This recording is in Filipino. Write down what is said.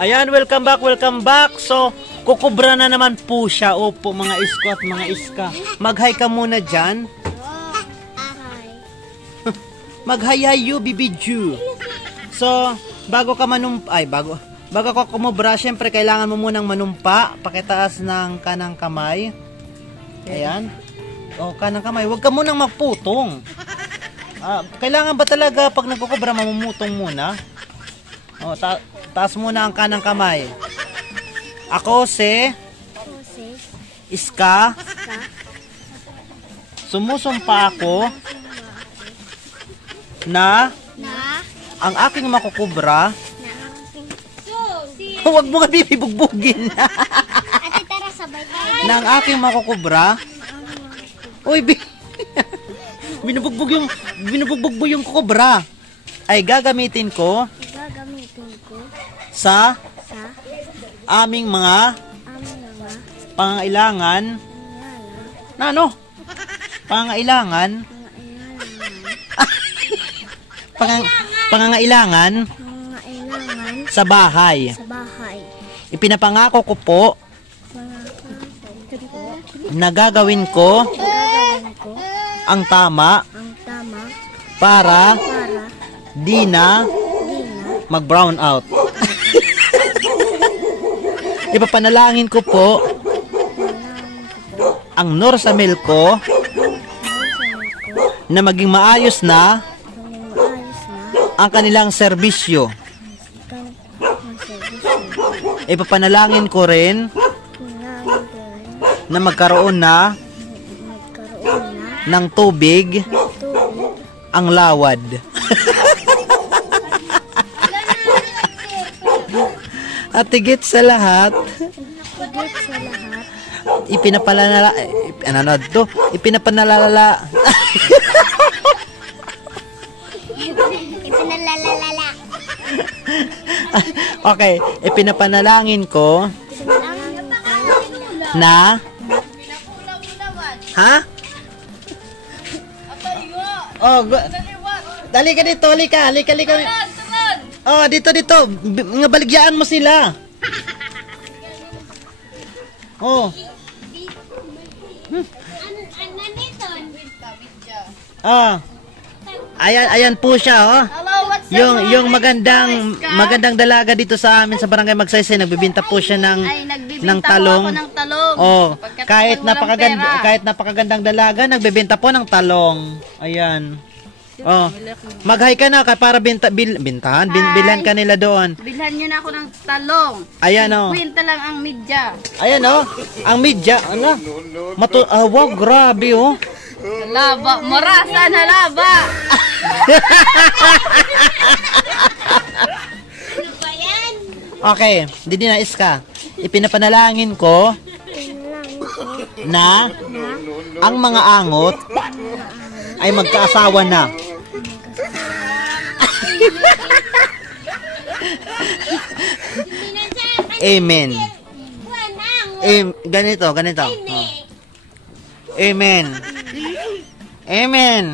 Ayan, welcome back. So, kukubra na naman po siya. Opo, mga isko at mga iska. Mag-hi ka muna dyan. Mag-hi-hi-you, bibidyu. So, bago ka bago ka kumubra, syempre kailangan mo munang manumpa. Pakitaas ng kanang kamay. Ayan. O, kanang kamay. Huwag ka munang magputong. Kailangan ba talaga pag nagkukubra, mamumutong muna? O, taas muna ang kanang kamay. Ako si Iska. Sumusumpa ako na ang aking makukubra. Huwag mo nga bibibugbugin. Ate, tara, sabay tayo. Na ang aking makukubra. Uy, binubugbog mo yung kukubra. Ay gagamitin ko sa aming mga pangailangan. Pangangailangan sa bahay. Ipinapangako ko po na gagawin ko ang tama para di na mag-brown out. Ipapanalangin ko po ang Norsamil ko na maging maayos na ang kanilang serbisyo. Ipapanalangin ko rin na magkaroon na ng tubig ang lawad. At higit sa lahat, ipinapalalala. Okay, ipinapanalangin ko na dali ka dito, halika. Oh, dito. Nga baligyaan mo sila. Oh. Ayan po siya, oh. Yung magandang dalaga dito sa amin sa Barangay Magsaysay, nagbebenta po siya ng talong. Oh, kahit napakagandang dalaga, nagbebenta po ng talong. Ayan. Oh, mag-hi ka na para bilhan ka nila doon. Bilhan nyo na ako ng talong. Ayan, oh. Kwenta lang ang midya. Ayan, oh. Ang midya, ano? Wow, grabe, oh. Laba, marasa na laba. Okay, didi na Iska. Ipinapanalangin ko na ang mga angot ay magkaasawa na. Amen. Ganito. Oh. Amen.